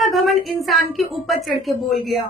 का घमंड इंसान के ऊपर चढ़ के बोल गया,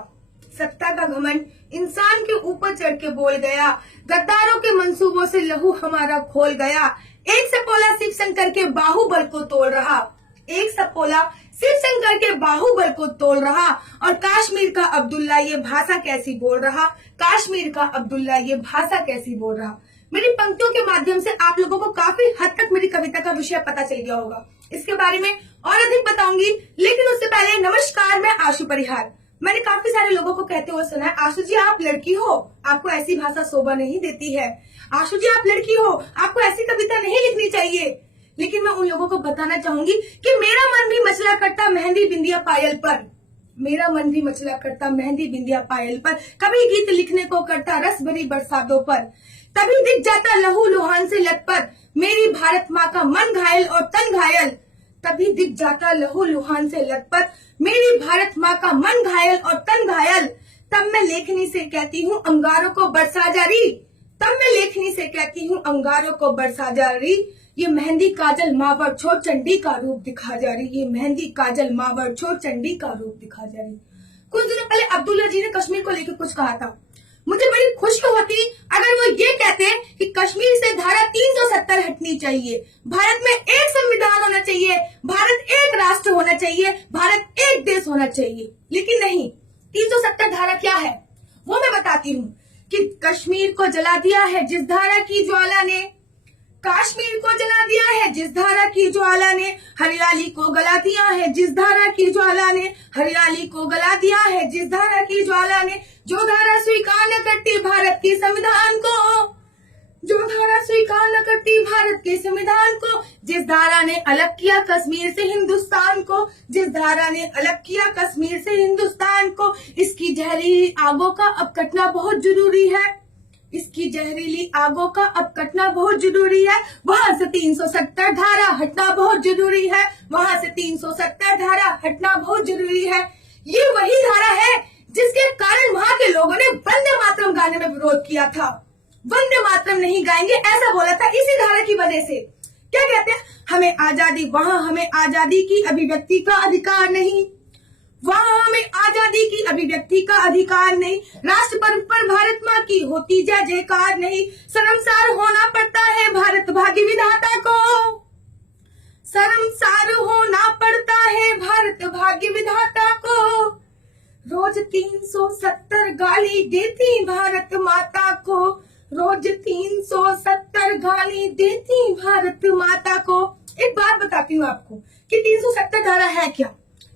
सत्ता का घमंड इंसान के ऊपर चढ़ के बोल गया, गद्दारों के मंसूबों से लहू हमारा खोल गया। एक सपोला शिव शंकर के बाहुबल को तोड़ रहा, एक सपोला शिव शंकर के बाहुबल को तोड़ रहा। और कश्मीर का अब्दुल्ला ये भाषा कैसी बोल रहा, कश्मीर का अब्दुल्ला ये भाषा कैसी बोल रहा। मेरी पंक्तियों के माध्यम से आप लोगों को काफी हद तक मेरी कविता का विषय पता चल गया होगा। इसके बारे में और अधिक बताऊंगी, लेकिन उससे पहले नमस्कार, मैं आशु परिहार। मैंने काफी सारे लोगों को कहते हुए सुना है, आशु जी आप लड़की हो, आपको ऐसी भाषा शोभा नहीं देती है। आशु जी आप लड़की हो, आपको ऐसी कविता नहीं लिखनी चाहिए। लेकिन मैं उन लोगों को बताना चाहूंगी कि मेरा मन भी मचला करता मेहंदी बिंदिया पायल पर, मेरा मन भी मचला करता मेहंदी बिंदिया पायल पर। कभी गीत लिखने को करता रस भरी बरसातों पर, तभी दिख जाता लहू लुहान से लटपट मेरी भारत माँ का मन घायल और तन घायल। तभी दिख जाता लहू लुहान से लटपट मेरी भारत माँ का मन घायल और तन घायल। तब मैं लेखनी से कहती हूँ अंगारों को बरसा जारी, तब मैं लेखनी से कहती हूँ अंगारों को बरसा जारी। ये मेहंदी काजल मावर छोड़ चंडी का रूप दिखा जा रही, ये मेहंदी काजल मावर छोड़ चंडी का रूप दिखा जा रही। कुछ दिनों पहले अब्दुल्ला जी ने कश्मीर को लेकर कुछ कहा था। मुझे बड़ी खुशी होती अगर वो ये कहते कि कश्मीर से धारा 370 हटनी चाहिए, भारत में एक संविधान होना चाहिए, भारत एक राष्ट्र होना चाहिए, भारत एक देश होना चाहिए। लेकिन नहीं, 370 धारा क्या है वो मैं बताती हूँ कि कश्मीर को जला दिया है जिस धारा की ज्वाला ने, कश्मीर को जला दिया है जिस धारा की ज्वाला ने, हरियाली को गला दिया है जिस धारा की ज्वाला ने, हरियाली को गला दिया है जिस धारा की ज्वाला ने। जो धारा स्वीकार न करती भारत के संविधान को, जो धारा स्वीकार न करती भारत के संविधान को, जिस धारा ने अलग किया कश्मीर से हिंदुस्तान को, जिस धारा ने अलग किया कश्मीर से हिंदुस्तान को, इसकी जहरीली आगों का अब कटना बहुत जरूरी है, इसकी जहरीली आगों का अब कटना बहुत जरूरी है। वहां से 370 धारा हटना बहुत जरूरी है, वहां से 370 धारा हटना बहुत जरूरी है। ये वही धारा है जिसके कारण वहां के लोगों ने वंदे मातरम गाने में विरोध किया था। वंदे मातरम नहीं गाएंगे ऐसा बोला था इसी धारा की वजह से। क्या कहते हैं, हमें आजादी, वहां हमें आजादी की अभिव्यक्ति का अधिकार नहीं, वहां हमें आजादी की अभिव्यक्ति का अधिकार नहीं, राष्ट्र पर्व पर भारत माँ की होती जय जयकार नहीं। शर्मसार होना पड़ता है भारत भाग्य विधाता को, शर्मसार होना पड़ता है भारत भाग्य विधाता को। रोज 370 गाली देती भारत माता को, रोज 370 गाली देती भारत माता को। एक बात बताती हूँ आपको कि 370 धारा है क्या।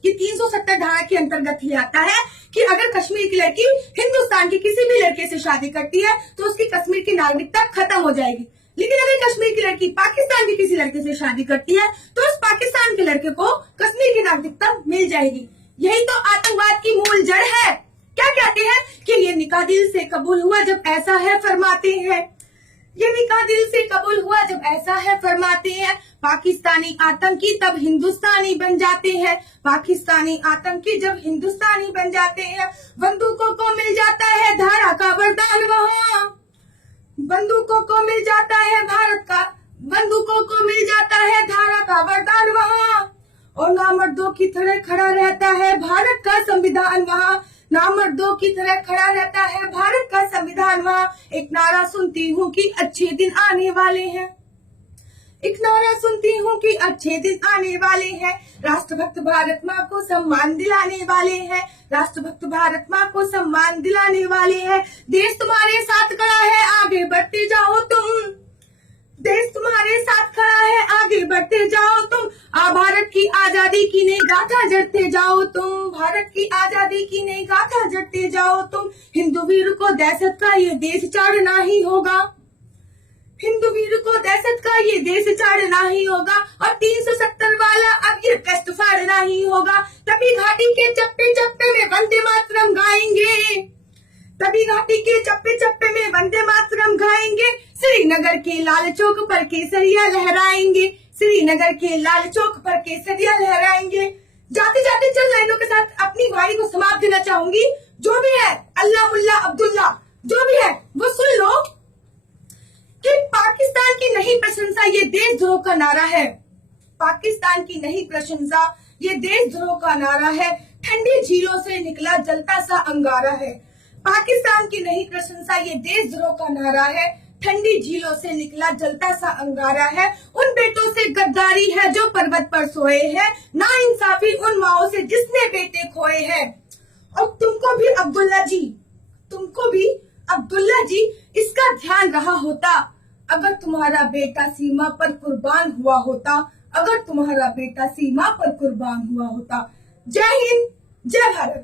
ये 370 धारा के अंतर्गत ही आता है कि अगर कश्मीर की लड़की हिंदुस्तान के किसी भी लड़के से शादी करती है तो उसकी कश्मीर की नागरिकता खत्म हो जाएगी। लेकिन अगर कश्मीर की लड़की पाकिस्तान के किसी लड़के से शादी करती है तो उस पाकिस्तान के लड़के को कश्मीर की नागरिकता मिल जाएगी। यही तो आतंकवाद की मूल जड़ है। क्या कहते हैं कि ये निकाह दिल से कबूल हुआ जब ऐसा है फरमाते हैं, ये निकाह दिल से कबूल हुआ जब ऐसा है फरमाते हैं। पाकिस्तानी आतंकी तब हिंदुस्तानी बन जाते हैं, पाकिस्तानी आतंकी जब हिंदुस्तानी बन जाते हैं। बंदूकों को मिल जाता है धारा का वरदान वहाँ, बंदूकों को मिल जाता है भारत का, बंदूकों को मिल जाता है धारा का वरदान वहाँ। और नामर्दों की तरह खड़ा रहता है भारत का संविधान वहाँ, नामर्दों की तरह खड़ा रहता है भारत का संविधान वहाँ। एक नारा सुनती हूँ कि अच्छे दिन आने वाले हैं, एक नारा सुनती हूँ कि अच्छे दिन आने वाले हैं। राष्ट्रभक्त भारत माँ को सम्मान दिलाने वाले हैं, राष्ट्रभक्त भारत माँ को सम्मान दिलाने वाले हैं। देश तुम्हारे साथ खड़ा है आगे बढ़ते जाओ तुम, देश तुम्हारे साथ खड़ा है आगे बढ़ते जाओ तुम। भारत की आजादी की नई गाथा जड़ते जाओ तुम, भारत की आजादी की नई गाथा जड़ते जाओ तुम। हिंदू वीर को दहशत का ये देश चाड़ना ही होगा, हिंदू वीर को दहशत का ये देश चाड़ना ही होगा। और 370 वाला अब ये कष्ट फाड़ना ही होगा। तभी घाटी के चप्पे चप्पे में वंदे मातरम गाएंगे, तभी घाटी के चप्पे चप्पे में वंदे मातरम गाएंगे। श्रीनगर के लाल चौक पर केसरिया लहराएंगे, श्रीनगर के लाल चौक पर केसरिया लहराएंगे। जाते जाते चंद लाइनों के साथ अपनी वाणी को समाप्त देना चाहूंगी। जो भी है अल्लाह मुल्ला अब्दुल्ला, जो भी है वो सुन लो कि पाकिस्तान की नहीं प्रशंसा ये देशद्रोह का नारा है, पाकिस्तान की नहीं प्रशंसा ये देशद्रोह का नारा है, ठंडी झीलों से निकला जलता सा अंगारा है। पाकिस्तान की नहीं प्रशंसा, ये देशद्रोह का नारा है, ठंडी झीलों से निकला जलता सा अंगारा है। उन बेटों से गद्दारी है जो पर्वत पर सोए हैं, ना इंसाफी उन माओ से जिसने बेटे खोए हैं। और तुमको भी अब्दुल्ला जी इसका ध्यान रहा होता, अगर तुम्हारा बेटा सीमा पर कुर्बान हुआ होता, अगर तुम्हारा बेटा सीमा पर कुर्बान हुआ होता। जय हिंद, जय भारत।